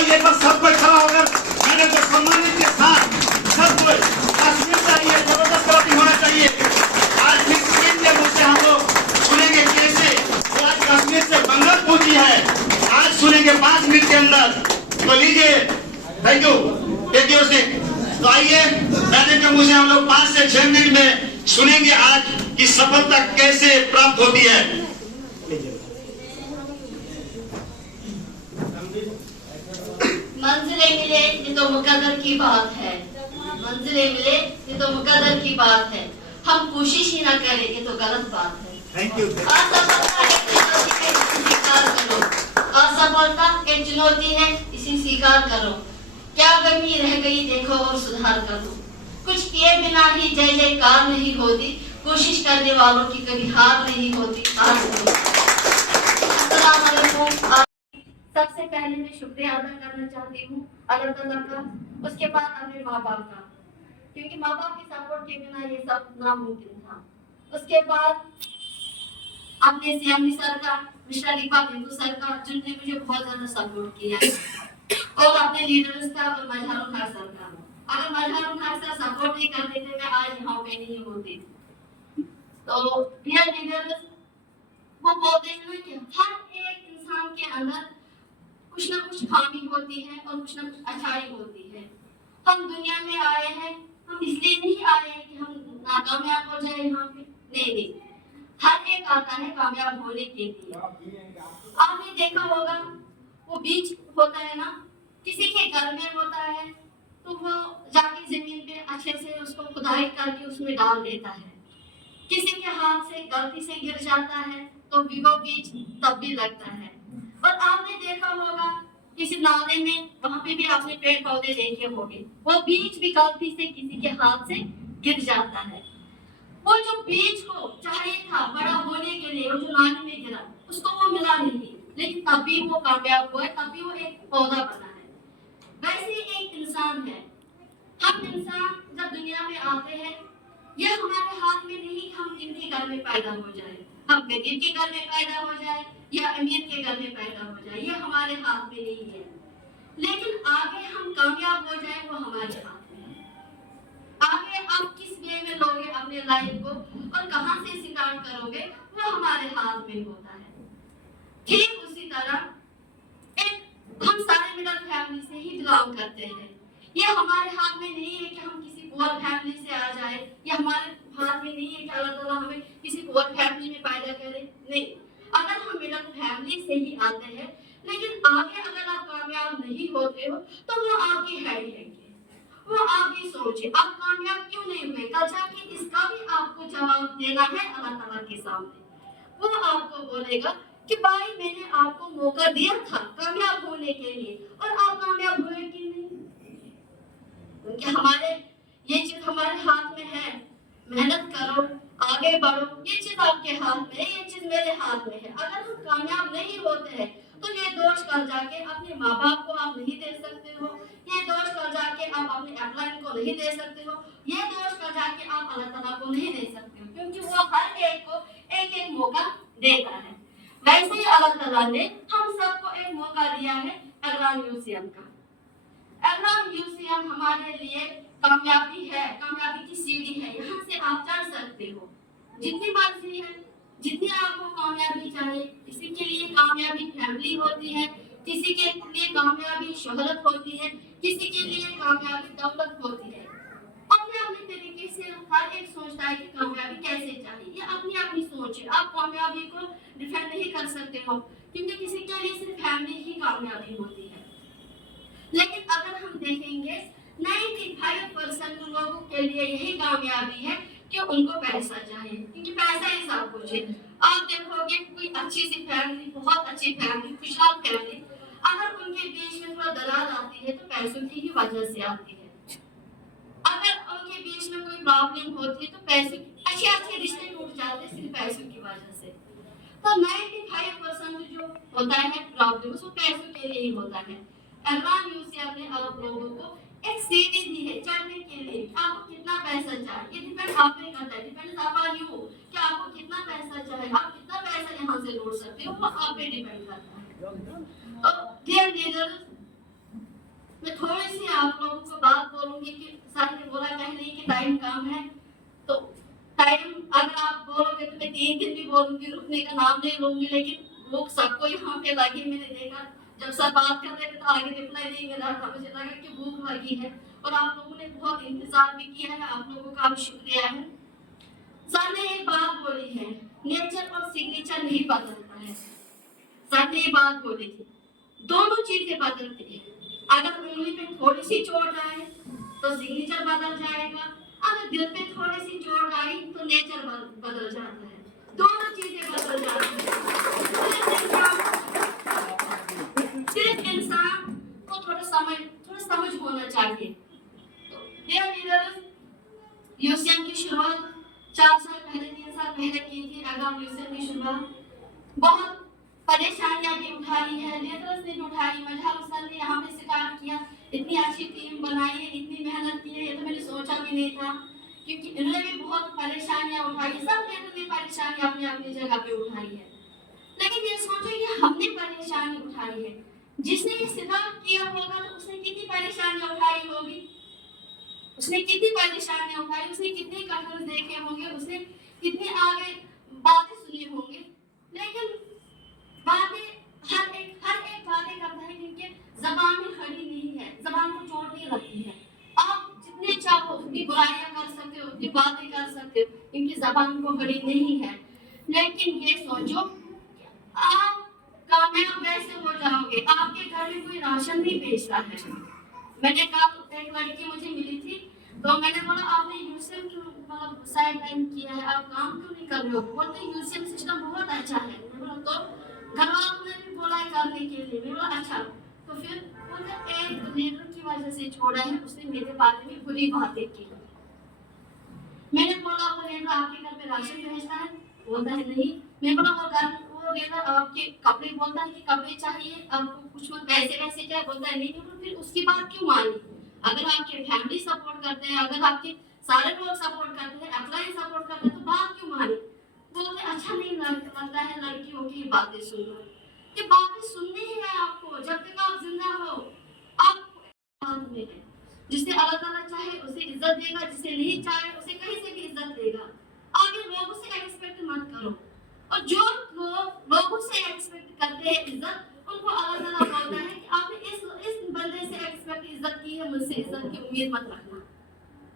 आइए बस सब कोई खड़ा होकर मैंने जो सम्मानित के साथ सब कोई कश्मीर चाहिए, जबरदस्त तरक्की होना चाहिए। आज फिर स्क्रीन के मुझसे हम लोग सुनेंगे कैसे तो आज कश्मीर से बंगाल पहुंची है, आज सुनेंगे 5 मिनट के अंदर। तो लीजिए, थैंक यू तेजियो सिंह। तो आइए मैडम के मुंह से हम लोग 5 से 6 मिनट में सुनेंगे आज की सफलता कैसे प्राप्त होती है। मंजिलें मिले ये तो मुकद्दर की बात है, मंजिलें मिले ये तो मुकद्दर की बात है, हम कोशिश ही ना करें ये तो गलत बात है। Thank you. असफलता एक चुनौती है, इसे स्वीकार करो। असफलता एक चुनौती है, इसे स्वीकार करो। क्या कमी रह गई देखो और सुधार करो। कुछ किए बिना ही जय जयकार नहीं होती, कोशिश करने वालों की कभी हार नहीं होती। अस्सलाम वालेकुम। सबसे पहले मैं शुक्रिया अदा करना चाहती हूँ अल्लाह ताला का, उसके बाद अपने माँ बाप का, क्योंकि माँ बाप की सपोर्ट के बिना ये सब नामुमकिन था। उसके बाद अपने सीएम सर का, मिस्टर रिपा बिंदु सर का, जिन्होंने मुझे बहुत ज्यादा सपोर्ट किया, और अपने लीडर्स का और मजहरुल हक सर का। अगर मजहरुल हक सर सपोर्ट नहीं करते थे मैं आज यहाँ पे नहीं होती। तो डियर लीडर्स, वो बोलते हैं कि हर एक इंसान के अंदर कुछ ना कुछ खामी होती है और कुछ ना कुछ अच्छाई होती है। हम दुनिया में आए हैं, हम इसलिए नहीं आए हैं कि हम नाकामयाब हो जाए यहाँ पे, नहीं, हर एक आता है कामयाब होने के लिए। आपने देखा होगा वो बीज होता है ना, किसी के घर में होता है तो वो जाके जमीन पे अच्छे से उसको खुदाई करके उसमें डाल देता है। किसी के हाथ से गलती से गिर जाता है तो वो बीज तब भी लगता है। और आपने देखा होगा किसी नाले में, वहां पे भी आपने पेड़ पौधे देखे होंगे, वो बीज भी गलती से किसी के हाथ से गिर जाता है। वो जो बीज को चाहिए था बड़ा होने के लिए, वो जो नाले में गिरा उसको वो मिला नहीं, लेकिन तब भी वो कामयाब हुआ, तब भी वो एक पौधा बना है। वैसे एक इंसान है, हम इंसान जब दुनिया में आते हैं ये हमारे हाथ में नहीं कि हम किनके घर में पैदा हो जाए, हम गरीब के घर में पैदा हो जाए या अमीर के घर में पैदा हो जाए, ये हमारे हाथ में नहीं है। लेकिन आगे हम कामयाब हो जाए वो हमारे हाथ में है। आगे आप किस वे में लोगे अपने लाइफ को और कहां से स्टार्ट करोगे वो हमारे हाथ में होता है। ठीक उसी तरह एक हम सारे मिडिल फैमिली से ही बिलोंग करते हैं। ये हमारे हाथ में नहीं है कि हम किसी पुअर फैमिली से आ जाए, या हमारे हाथ में नहीं है कि अल्लाह ताला हमें किसी पुअर फैमिली में पैदा करे, नहीं। अगर हम मिडिल फैमिली से ही आते हैं, लेकिन आगे अगर आप कामयाब नहीं होते हो तो वो आपकी है ही है, वो आपकी सोच है। आप कामयाब क्यों नहीं हुए, कल जाके इसका भी आपको जवाब देना है अल्लाह ताला के सामने। वो आपको बोलेगा कि भाई मैंने आपको मौका दिया था कामयाब होने के लिए और आप कामयाब हुए कि नहीं। क्योंकि हमारे ये चीज हमारे हाथ में है, मेहनत करो, आगे बढ़ो, ये चीज आपके हाथ में है, ये चीज मेरे हाथ में है। अगर हम कामयाब नहीं होते हैं तो ये दोष कर जाके अपने माँ बाप को आप नहीं दे सकते हो, ये दोष कर जाके आप अपने अपलाइन को नहीं दे सकते हो, ये दोष कर जाके आप अल्लाह ताला को नहीं दे सकते हो, क्योंकि वो हर एक को एक एक मौका देता है। वैसे ही अल्लाह ताला ने हम सबको एक मौका दिया है अगरान म्यूजियम का। अगरान म्यूजियम हमारे लिए कामयाबी है, कामयाबी की सीढ़ी है, यहाँ से आप चढ़ सकते हो जितनी मर्जी है, जितनी आपको कामयाबी चाहिए। किसी के लिए कामयाबी फैमिली होती है, किसी के लिए कामयाबी शोहरत होती है, किसी के लिए कामयाबी दौलत होती है। अपने अपने तरीके से हर एक सोचता है कि कामयाबी कैसे चाहिए, ये अपनी अपनी सोच है। आप कामयाबी को डिफेंड नहीं कर सकते हो, क्योंकि किसी के लिए सिर्फ फैमिली ही कामयाबी होती है। लेकिन अगर हम देखेंगे 95% लोगों के लिए यही कामयाबी है कि उनको पैसा चाहिए, क्योंकि पैसा ही सब कुछ है। आप देखोगे कोई अच्छी सी फैमिली, बहुत अच्छी फैमिली, खुशहाल फैमिली, अगर उनके बीच में थोड़ा दरार आती है तो पैसों की ही वजह से आती है। अगर उनके बीच में कोई प्रॉब्लम होती है तो पैसे, अच्छे अच्छे रिश्ते टूट जाते हैं सिर्फ पैसों की वजह से। तो 95% जो होता है प्रॉब्लम वो पैसों के लिए ही होता है। अगरान म्यूजियम ने आप लोगों को एक सीढ़ी दी है चढ़ने के लिए। आपको कितना पैसा चाहिए ये डिपेंड आप पे करता है, डिपेंड अपॉन यू कि आपको कितना पैसा चाहिए, आप कितना पैसा यहाँ से लौट सकते हो, वो आप पे डिपेंड करता है। तो डियर लीडर्स, मैं थोड़ी सी आप लोगों को बात बोलूंगी कि सर ने बोला कह नहीं कि टाइम कम है, तो टाइम अगर आप बोलोगे तो मैं 3 दिन भी बोलूंगी, रुकने का नाम नहीं लूंगी, लेकिन लोग सबको यहाँ पे लगे। मैंने देखा जब सर बात कर रहे थे तो आगे रिप्लाई नहीं मिल रहा था, मुझे लगा कि भूख लगी है, और आप लोगों ने बहुत इंतजार भी किया है, आप लोगों का भी शुक्रिया है। सर ने एक बात बोली है, नेचर और सिग्नेचर नहीं बदलता है। सर ने ये बात बोली थी, दोनों चीजें बदलती है। अगर उंगली पे थोड़ी सी चोट आए तो सिग्नेचर बदल जाएगा, अगर दिल पे थोड़ी सी चोट आई तो नेचर बदल जाता है, दोनों चीजें बदल जाती हैं। सिर्फ इंसान को थोड़ा समझ होना चाहिए। यूसीएम की शुरुआत 4 साल पहले 3 साल पहले की थी। अगर यूसीएम की शुरुआत बहुत परेशानियां भी उठाई है, लेटर्स ने भी उठाई, मजहर हुसैन ने यहाँ पे शिकार किया, इतनी अच्छी टीम बनाई है, इतनी मेहनत की है, ये तो मैंने सोचा भी नहीं था, क्योंकि इन्होंने भी बहुत परेशानियां उठाई, सब लेटर ने परेशानी अपनी अपनी जगह पे उठाई है। लेकिन ये सोचो कि हमने परेशानी उठाई है, जिसने ये शिकार किया होगा तो उसने कितनी परेशानियां उठाई होगी, उसने कितनी परेशानियां उठाई, उसने कितने कष्ट देखे होंगे, उसने कितनी आगे बातें सुनी होंगी। लेकिन बातें हर एक बातें करता है क्योंकि जबान में खड़ी नहीं है, जबान को चोट नहीं लगती है। आप जितने चाहो उतनी बुराइयां कर सकते हो, उतनी बातें कर सकते हो, क्योंकि जबान को खड़ी नहीं है। लेकिन ये सोचो आप कामयाब कैसे हो जाओगे, आपके घर में कोई राशन नहीं बेचता है। मैंने कहा, एक लड़की मुझे मिली थी, तो मैंने बोला आपने यूसीएम क्यों मतलब साइड लाइन किया है, आप काम क्यों नहीं कर रहे हो? बोलते यूसीएम सिस्टम बहुत अच्छा है। मैंने बोला तो घर वालों ने भी बोला करने के लिए। मैंने बोला अच्छा, तो फिर बोलते एक लेटर की वजह से छोड़ा है, उसने मेरे बारे में बुरी बातें की। मैंने बोला वो लेटर आपके घर में राशन भेजता है? बोलता है नहीं। मैं बोला वो लेटर आपके कपड़े, बोलता है कि कपड़े चाहिए आपको, कुछ मत पैसे वैसे क्या? बोलता है नहीं। तो फिर उसकी बात क्यों मानी? अगर आपके फैमिली सपोर्ट करते हैं, अगर आपके सारे लोग सपोर्ट करते हैं, अप्लाई सपोर्ट करते हैं, तो बात क्यों मानी? बोलते अच्छा नहीं लगता है लड़कियों की बातें सुनना। ये बातें सुननी ही है आपको, जब तक आप जिंदा हो। आप हाथ में है, जिसे अल्लाह ताला चाहे उसे इज्जत देगा, जिसे नहीं चाहे उसे कहीं से भी इज्जत देगा। आगे लोगों से एक्सपेक्ट मत करो, और जो लोग लोगों से एक्सपेक्ट करते हैं इज्जत, उनको अल्लाह ताला बोलता है कि आपने इस बंदे से एक्सपेक्ट इज्जत की है, मुझसे इज्जत की उम्मीद मत रखना,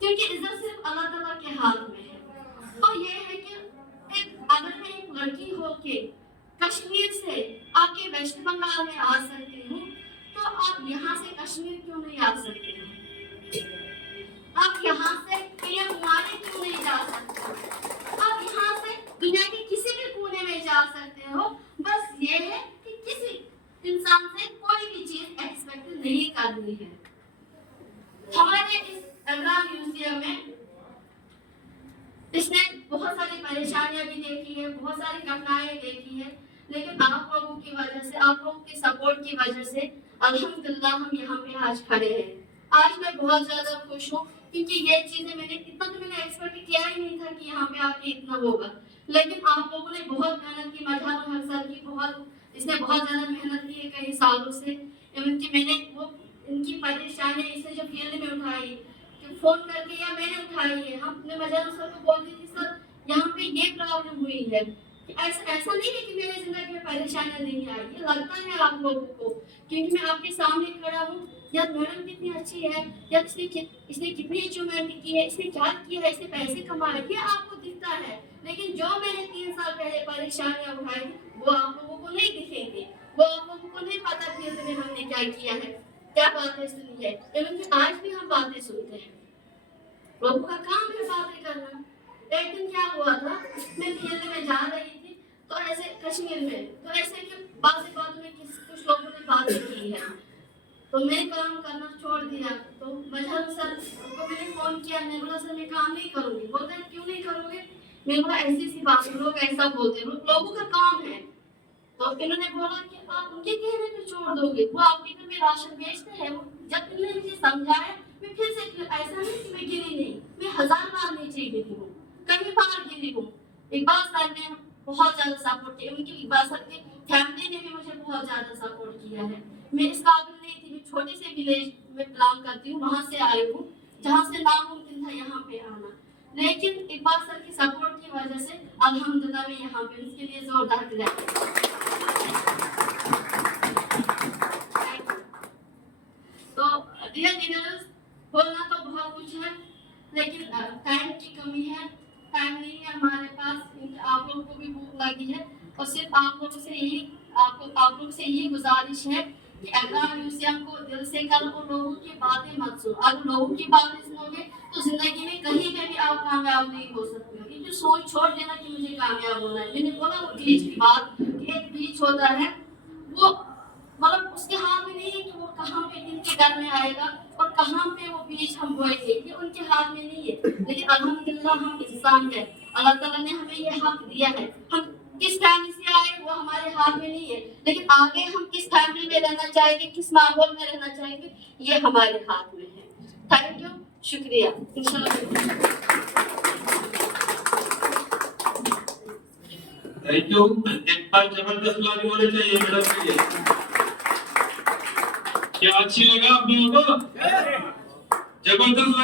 क्योंकि इज्जत सिर्फ अल्लाह ताला के हाथ में है। और ये है कि अगर मैं एक लड़की हो के कश्मीर से आपके वेस्ट बंगाल में आ सकती हूँ, तो आप यहाँ से कश्मीर क्यों नहीं आ सकते हो? आप यहाँ से कन्याकुमारी क्यों नहीं जा सकते हो? आप यहाँ से दुनिया के किसी भी कोने में जा सकते हो। बस ये है कि किसी इंसान से कोई भी चीज एक्सपेक्ट नहीं करनी है। हमारे इस अग्राम म्यूजियम में इसने बहुत सारी परेशानियां भी देखी है, बहुत सारी कठिनाइयां देखी है, लेकिन आप लोगों की वजह से, आप लोगों के सपोर्ट की वजह से अल्हम्दुलिल्लाह हम यहाँ पे आज खड़े हैं। आज मैं बहुत ज्यादा खुश हूँ, क्योंकि ये चीजें मैंने एक्सपेक्ट किया ही नहीं था कि यहाँ पे आके इतना होगा। लेकिन आप लोगों ने बहुत मेहनत की, मजहर सर की इसने बहुत ज्यादा मेहनत की है कई सालों से। इनकी मैंने वो इनकी परेशानियां इसने जो फील्ड में उठाई, फोन करके या मैंने उठाई है, हमने मजहर सर को बोलती थी सर यहाँ पे ये प्रॉब्लम हुई है। ऐसा नहीं है कि मेरी जिंदगी में परेशानियां नहीं आई, ये लगता है आप लोगों को, क्योंकि मैं आपके सामने खड़ा हूँ। यार मैडम कितनी अच्छी है, यार इसने कितनी अचीवमेंट की है, इसने क्या किया है, इसने पैसे कमाए, ये आपको दिखता है। लेकिन जो मैंने 3 साल पहले परेशानियां उठाई वो आप लोगों को नहीं दिखेंगी, वो आप लोगों को नहीं पता फील्ड में हमने क्या किया है, क्या बातें सुनी है। क्योंकि आज भी हम बातें सुनते हैं, लोगों का काम है बातें करना। एक दिन क्या हुआ था, मैं फील्ड में जा रही थी, तो ऐसे कश्मीर में, तो ऐसे कि बातों में कुछ लोगों ने बातें की है, तो मैं काम करना छोड़ दिया। तो मजहर सर को मैंने फोन किया, मैं बोला सर मैं काम नहीं करूंगी। बोलते हैं क्यों नहीं करोगे? मैं बोला ऐसी सी बात, लोग ऐसा बोलते हैं, लोगों का काम है। तो इन्होंने बोला कि आप उनके कहने पे छोड़ दोगे, वो आपके घर में राशन बेचते हैं। जब इन्होंने मुझे समझाया, मैं फिर से, ऐसा नहीं कि मैं गिरी नहीं, मैं 1000 बार नीचे गिरी हूँ, कई बार गिरी हूँ। इकबाल सर ने बहुत ज्यादा सपोर्ट किया, उनकी इकबाल सर की फैमिली ने भी मुझे बहुत ज्यादा सपोर्ट किया है। मैं इस काबिल नहीं थी, मैं छोटे से विलेज में बिलोंग करती हूँ, वहाँ से आई हूँ, जहाँ से नामुमकिन था यहाँ पे आना, लेकिन इकबाल सर की सपोर्ट की वजह से अल्हम्दुलिल्लाह मैं यहाँ पे, उसके लिए जोरदार क्लैप। तो डियर लीडर्स, बोलना तो बहुत कुछ है, लेकिन टाइम की कमी है, टाइम नहीं है हमारे पास, क्योंकि आप लोगों को भी भूख लगी है, और सिर्फ आप लोगों से यही गुजारिश है कि एग्रा म्यूजियम को दिल से करो और लोगों की बातें मत सुनो। अगर लोगों की बातें सुनोगे तो जिंदगी में कहीं पे भी आप कामयाब नहीं हो सकते हो। ये सोच छोड़ देना कि मुझे कामयाब होना है। मैंने बोला वो बीज की बात, एक बीज होता है, वो मतलब उसके हाथ में नहीं है कि वो कहाँ पे किनके घर में आएगा और कहाँ पे वो बीज हम बोएंगे, ये उनके हाथ में नहीं है। लेकिन अल्हम्दुलिल्लाह हम इंसान हैं, अल्लाह ताला ने हमें ये हक दिया है। हम किस फैमिली से आए वो हमारे हाथ में नहीं है, लेकिन आगे हम किस फैमिली में रहना चाहेंगे, किस माहौल में रहना चाहेंगे, ये हमारे हाथ में है। थैंक यू, शुक्रिया। इंशाल्लाह थैंक यू। एक बार जबरदस्त ताली होनी चाहिए मैडम के लिए। क्या अच्छी लगा आप लोगों को? जबरदस्त।